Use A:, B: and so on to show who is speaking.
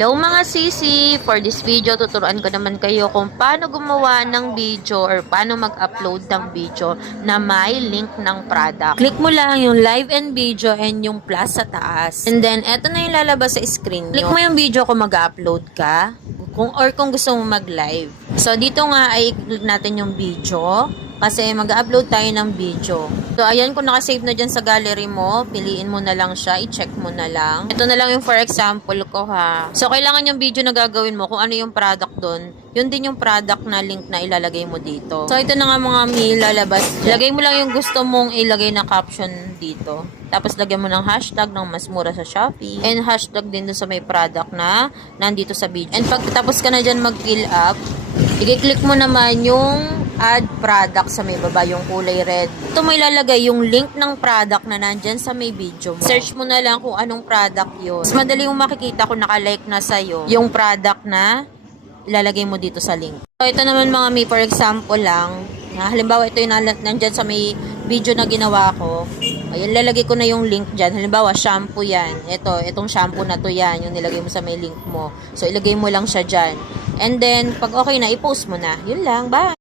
A: Hello mga sisi! For this video, tuturuan ko naman kayo kung paano gumawa ng video or paano mag-upload ng video na may link ng product. Click mo lang yung live and video and yung plus sa taas. And then, eto na yung lalabas sa screen nyo. Click mo yung video kung mag-upload ka kung or kung gusto mo mag-live. So, dito nga ay click natin yung video kasi mag-upload tayo ng video. So, ayan, kung nakasave na dyan sa gallery mo, piliin mo na lang siya, i-check mo na lang. Ito na lang yung for example ko ha. So, kailangan yung video na gagawin mo, kung ano yung product doon, yun din yung product na link na ilalagay mo dito. So, ito na nga mga lalabas. Lagay mo lang yung gusto mong ilagay na caption dito. Tapos, lagyan mo ng hashtag ng mas mura sa Shopee. And hashtag din sa may product na nandito sa video. And pag tapos ka na dyan mag-fill up, i-click mo naman yung add product sa may baba, yung kulay red. Ito may lalagay yung link ng product na nandyan sa may video mo. Search mo na lang kung anong product yun. Mas madali yung makikita kung nakalike na sa'yo yung product na ilalagay mo dito sa link. So, ito naman mga may, for example lang, na halimbawa ito yung nandyan sa may video na ginawa ko. Ayun, lalagay ko na yung link dyan. Halimbawa, shampoo yan. Ito, itong shampoo na to yan, yung nilagay mo sa may link mo. So, ilagay mo lang siya dyan. And then, pag okay na, i-post mo na. Yun lang, bye!